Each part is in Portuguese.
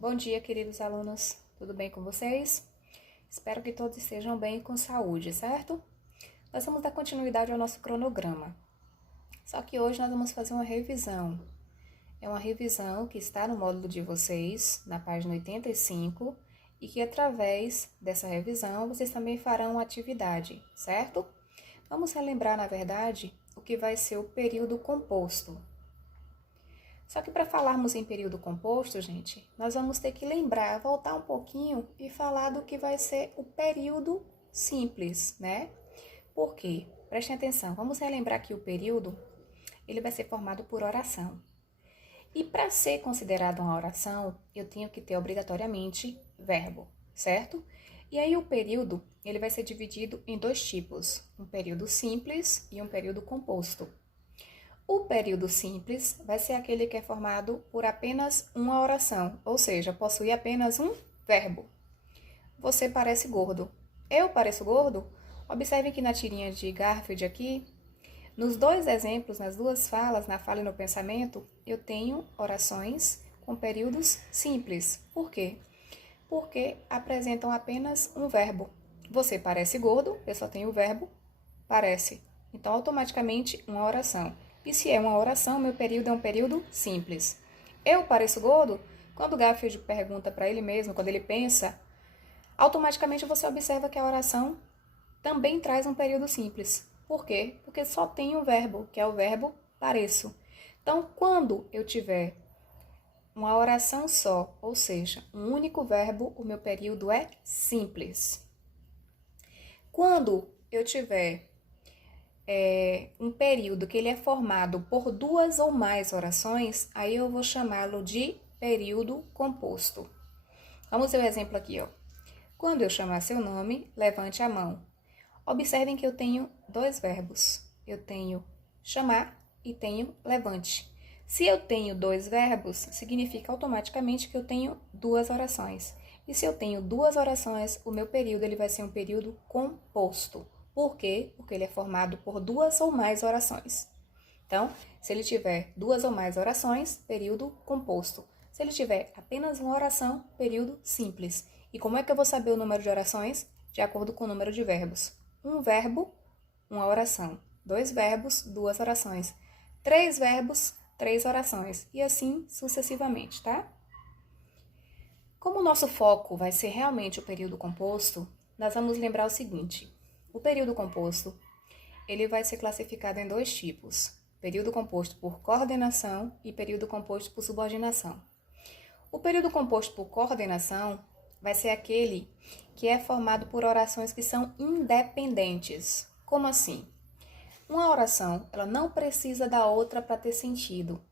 Bom dia, queridos alunos. Tudo bem com vocês? Espero que todos estejam bem e com saúde, certo? Nós vamos dar continuidade ao nosso cronograma. Só que hoje nós vamos fazer uma revisão. É uma revisão que está no módulo de vocês, na página 85, e que através dessa revisão vocês também farão uma atividade, certo? Vamos relembrar, na verdade, o que vai ser o período composto. Só que para falarmos em período composto, gente, nós vamos ter que lembrar, voltar um pouquinho e falar do que vai ser o período simples, né? Por quê? Prestem atenção, vamos relembrar que o período, ele vai ser formado por oração. E para ser considerado uma oração, eu tenho que ter obrigatoriamente verbo, certo? E aí o período, ele vai ser dividido em dois tipos, um período simples e um período composto. O período simples vai ser aquele que é formado por apenas uma oração, ou seja, possui apenas um verbo. Você parece gordo. Eu pareço gordo? Observem que na tirinha de Garfield aqui, nos dois exemplos, nas duas falas, na fala e no pensamento, eu tenho orações com períodos simples. Por quê? Porque apresentam apenas um verbo. Você parece gordo, eu só tenho o verbo parece. Então, automaticamente, uma oração. E se é uma oração, meu período é um período simples. Eu pareço gordo? Quando Garfield pergunta para ele mesmo, quando ele pensa, automaticamente você observa que a oração também traz um período simples. Por quê? Porque só tem um verbo, que é o verbo pareço. Então, quando eu tiver uma oração só, ou seja, um único verbo, o meu período é simples. Quando eu tiver um período que ele é formado por duas ou mais orações, aí eu vou chamá-lo de período composto. Vamos ver o exemplo aqui, ó. Quando eu chamar seu nome, levante a mão. Observem que eu tenho dois verbos. Eu tenho chamar e tenho levante. Se eu tenho dois verbos, significa automaticamente que eu tenho duas orações. E se eu tenho duas orações, o meu período ele vai ser um período composto. Por quê? Porque ele é formado por duas ou mais orações. Então, se ele tiver duas ou mais orações, período composto. Se ele tiver apenas uma oração, período simples. E como é que eu vou saber o número de orações? De acordo com o número de verbos. Um verbo, uma oração. Dois verbos, duas orações. Três verbos, três orações. E assim sucessivamente, tá? Como o nosso foco vai ser realmente o período composto, nós vamos lembrar o seguinte. O período composto, ele vai ser classificado em dois tipos. Período composto por coordenação e período composto por subordinação. O período composto por coordenação vai ser aquele que é formado por orações que são independentes. Como assim? Uma oração, ela não precisa da outra para ter sentido.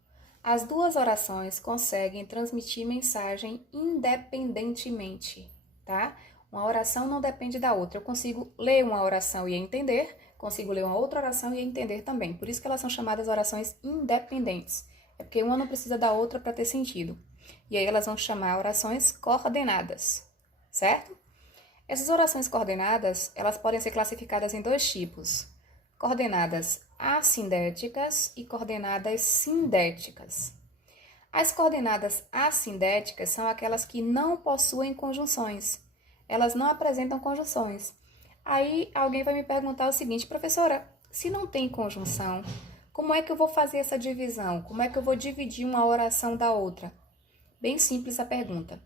As duas orações conseguem transmitir mensagem independentemente, tá? Uma oração não depende da outra. Eu consigo ler uma oração e entender, consigo ler uma outra oração e entender também. Por isso que elas são chamadas orações independentes. É porque uma não precisa da outra para ter sentido. E aí elas vão chamar orações coordenadas, certo? Essas orações coordenadas, elas podem ser classificadas em dois tipos. Coordenadas assindéticas e coordenadas sindéticas. As coordenadas assindéticas são aquelas que não possuem conjunções. Elas não apresentam conjunções. Aí alguém vai me perguntar o seguinte, professora, se não tem conjunção, como é que eu vou fazer essa divisão? Como é que eu vou dividir uma oração da outra? Bem simples a pergunta.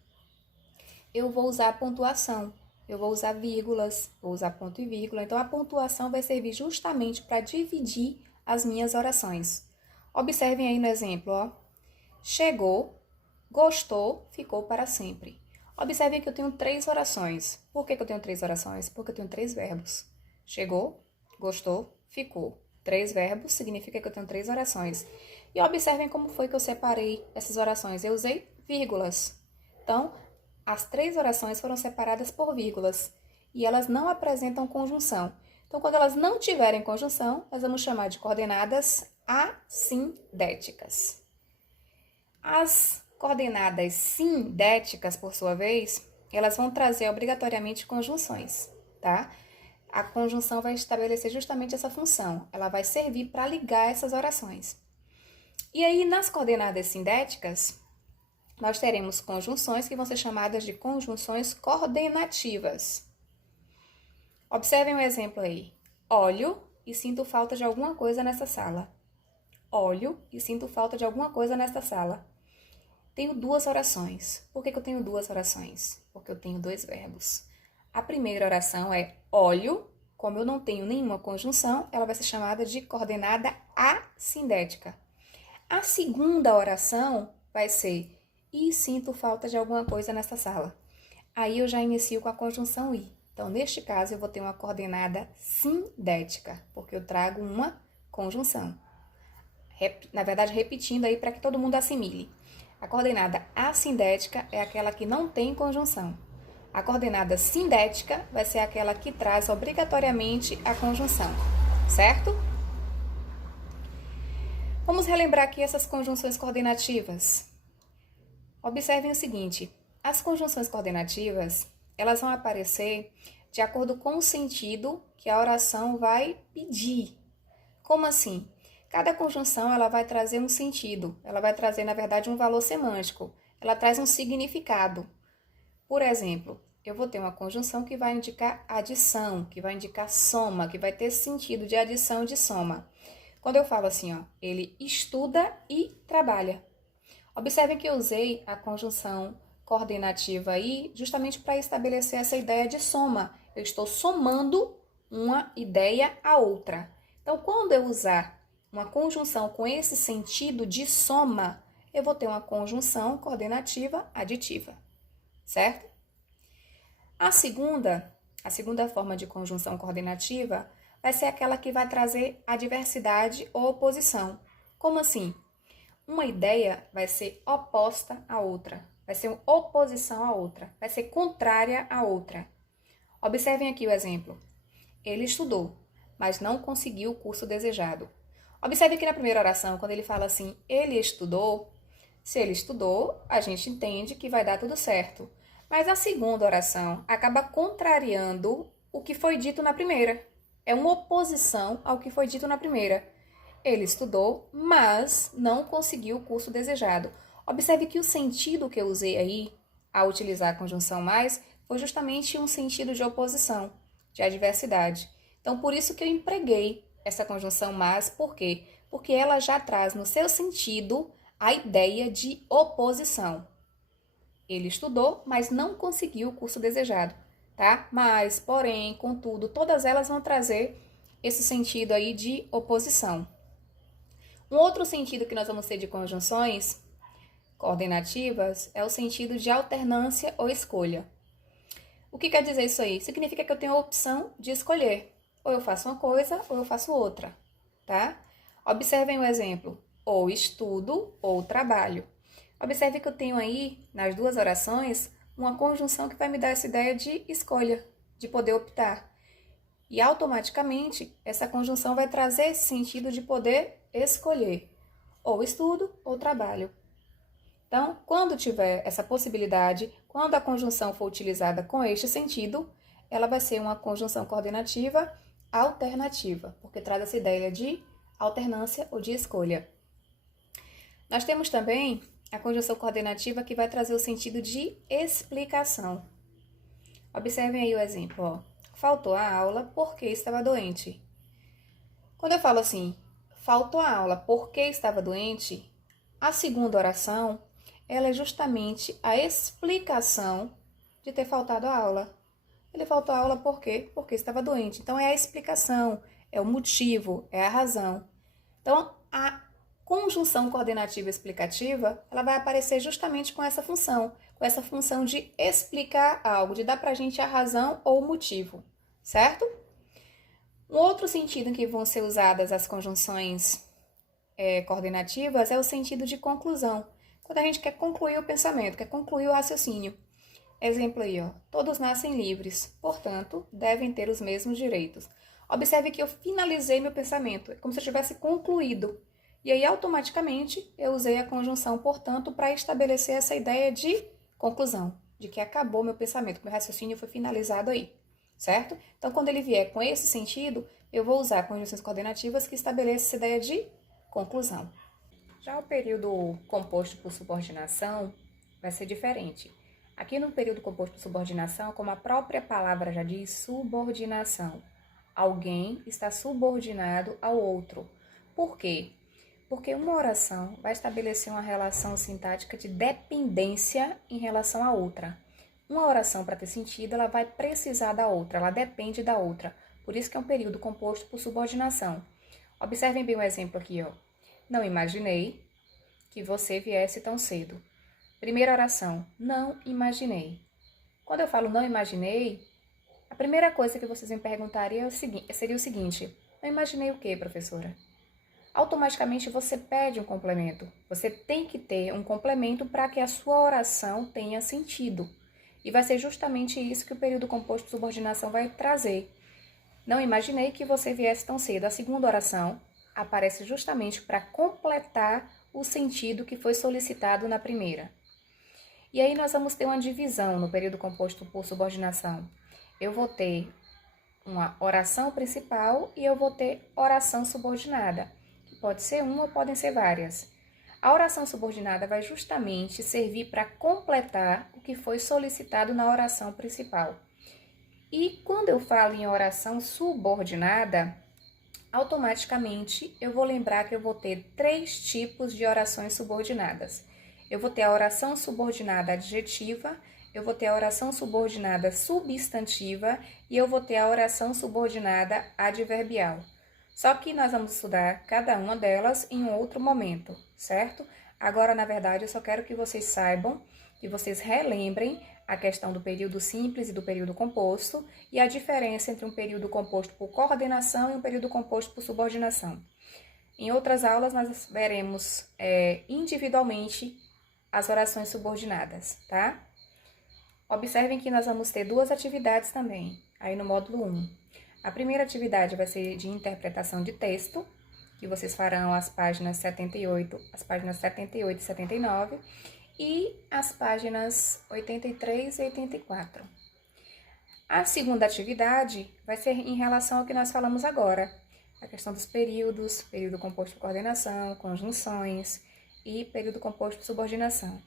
Eu vou usar a pontuação, eu vou usar vírgulas, vou usar ponto e vírgula. Então, a pontuação vai servir justamente para dividir as minhas orações. Observem aí no exemplo, ó. Chegou, gostou, ficou para sempre. Observem que eu tenho três orações. Por que eu tenho três orações? Porque eu tenho três verbos. Chegou, gostou, ficou. Três verbos significa que eu tenho três orações. E observem como foi que eu separei essas orações. Eu usei vírgulas. Então, as três orações foram separadas por vírgulas. E elas não apresentam conjunção. Então, quando elas não tiverem conjunção, nós vamos chamar de coordenadas assindéticas. As coordenadas sindéticas, por sua vez, elas vão trazer obrigatoriamente conjunções, tá? A conjunção vai estabelecer justamente essa função. Ela vai servir para ligar essas orações. E aí, nas coordenadas sindéticas, nós teremos conjunções que vão ser chamadas de conjunções coordenativas. Observem o exemplo aí. Olho e sinto falta de alguma coisa nessa sala. Olho e sinto falta de alguma coisa nesta sala. Tenho duas orações. Por que eu tenho duas orações? Porque eu tenho dois verbos. A primeira oração é olho. Como eu não tenho nenhuma conjunção, ela vai ser chamada de coordenada assindética. A segunda oração vai ser e sinto falta de alguma coisa nesta sala. Aí eu já inicio com a conjunção i. Então, neste caso, eu vou ter uma coordenada sindética, porque eu trago uma conjunção. Na verdade, repetindo aí para que todo mundo assimile. A coordenada assindética é aquela que não tem conjunção. A coordenada sindética vai ser aquela que traz obrigatoriamente a conjunção, certo? Vamos relembrar aqui essas conjunções coordenativas. Observem o seguinte, as conjunções coordenativas, elas vão aparecer de acordo com o sentido que a oração vai pedir. Como assim? Cada conjunção ela vai trazer um sentido, ela vai trazer, na verdade, um valor semântico, ela traz um significado. Por exemplo, eu vou ter uma conjunção que vai indicar adição, que vai indicar soma, que vai ter sentido de adição e de soma. Quando eu falo assim, ó, ele estuda e trabalha. Observem que eu usei a conjunção coordenativa aí justamente para estabelecer essa ideia de soma. Eu estou somando uma ideia a outra. Então, quando eu usar uma conjunção com esse sentido de soma, eu vou ter uma conjunção coordenativa aditiva, certo? A segunda forma de conjunção coordenativa vai ser aquela que vai trazer adversidade ou oposição. Como assim? Uma ideia vai ser oposta à outra, vai ser oposição à outra, vai ser contrária à outra. Observem aqui o exemplo. Ele estudou, mas não conseguiu o curso desejado. Observe que na primeira oração, quando ele fala assim, ele estudou, se ele estudou, a gente entende que vai dar tudo certo. Mas a segunda oração acaba contrariando o que foi dito na primeira. É uma oposição ao que foi dito na primeira. Ele estudou, mas não conseguiu o curso desejado. Observe que o sentido que eu usei aí, ao utilizar a conjunção mais, foi justamente um sentido de oposição, de adversidade. Então, por isso que eu empreguei essa conjunção mas, por quê? Porque ela já traz no seu sentido a ideia de oposição. Ele estudou, mas não conseguiu o curso desejado, tá? Mas, porém, contudo, todas elas vão trazer esse sentido aí de oposição. Um outro sentido que nós vamos ter de conjunções coordenativas é o sentido de alternância ou escolha. O que quer dizer isso aí? Significa que eu tenho a opção de escolher. Ou eu faço uma coisa, ou eu faço outra, tá? Observem o exemplo. Ou estudo, ou trabalho. Observe que eu tenho aí, nas duas orações, uma conjunção que vai me dar essa ideia de escolha, de poder optar. E automaticamente, essa conjunção vai trazer esse sentido de poder escolher. Ou estudo, ou trabalho. Então, quando tiver essa possibilidade, quando a conjunção for utilizada com este sentido, ela vai ser uma conjunção coordenativa alternativa, porque traz essa ideia de alternância ou de escolha. Nós temos também a conjunção coordenativa que vai trazer o sentido de explicação. Observem aí o exemplo, ó. Faltou a aula porque estava doente. Quando eu falo assim, faltou a aula porque estava doente, a segunda oração, ela é justamente a explicação de ter faltado a aula. Ele faltou a aula por quê? Porque estava doente. Então, é a explicação, é o motivo, é a razão. Então, a conjunção coordenativa explicativa, ela vai aparecer justamente com essa função de explicar algo, de dar pra gente a razão ou o motivo, certo? Um outro sentido em que vão ser usadas as conjunções coordenativas é o sentido de conclusão. Quando a gente quer concluir o pensamento, quer concluir o raciocínio. Exemplo aí, ó. Todos nascem livres, portanto, devem ter os mesmos direitos. Observe que eu finalizei meu pensamento, é como se eu tivesse concluído. E aí, automaticamente, eu usei a conjunção, portanto, para estabelecer essa ideia de conclusão, de que acabou meu pensamento, meu raciocínio foi finalizado aí, certo? Então, quando ele vier com esse sentido, eu vou usar conjunções coordenativas que estabeleçam essa ideia de conclusão. Já o período composto por subordinação, vai ser diferente. Aqui no período composto por subordinação, como a própria palavra já diz, subordinação. Alguém está subordinado ao outro. Por quê? Porque uma oração vai estabelecer uma relação sintática de dependência em relação à outra. Uma oração, para ter sentido, ela vai precisar da outra, ela depende da outra. Por isso que é um período composto por subordinação. Observem bem o exemplo aqui, ó. Não imaginei que você viesse tão cedo. Primeira oração, não imaginei. Quando eu falo não imaginei, a primeira coisa que vocês me perguntariam seria o seguinte: não imaginei o quê, professora? Automaticamente você pede um complemento. Você tem que ter um complemento para que a sua oração tenha sentido. E vai ser justamente isso que o período composto de subordinação vai trazer. Não imaginei que você viesse tão cedo. A segunda oração aparece justamente para completar o sentido que foi solicitado na primeira. E aí nós vamos ter uma divisão no período composto por subordinação. Eu vou ter uma oração principal e eu vou ter oração subordinada. Pode ser uma ou podem ser várias. A oração subordinada vai justamente servir para completar o que foi solicitado na oração principal. E quando eu falo em oração subordinada, automaticamente eu vou lembrar que eu vou ter 3 tipos de orações subordinadas. Eu vou ter a oração subordinada adjetiva, eu vou ter a oração subordinada substantiva e eu vou ter a oração subordinada adverbial. Só que nós vamos estudar cada uma delas em um outro momento, certo? Agora, na verdade, eu só quero que vocês saibam, que vocês relembrem a questão do período simples e do período composto e a diferença entre um período composto por coordenação e um período composto por subordinação. Em outras aulas, nós veremos individualmente as orações subordinadas, tá? Observem que nós vamos ter 2 atividades também, aí no módulo 1. A primeira atividade vai ser de interpretação de texto, que vocês farão as páginas 78 e 79 e as páginas 83 e 84. A segunda atividade vai ser em relação ao que nós falamos agora, a questão dos períodos, período composto por coordenação, conjunções e período composto por subordinação.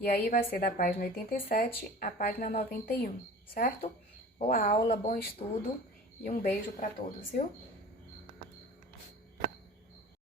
E aí vai ser da página 87 à página 91, certo? Boa aula, bom estudo e um beijo para todos, viu?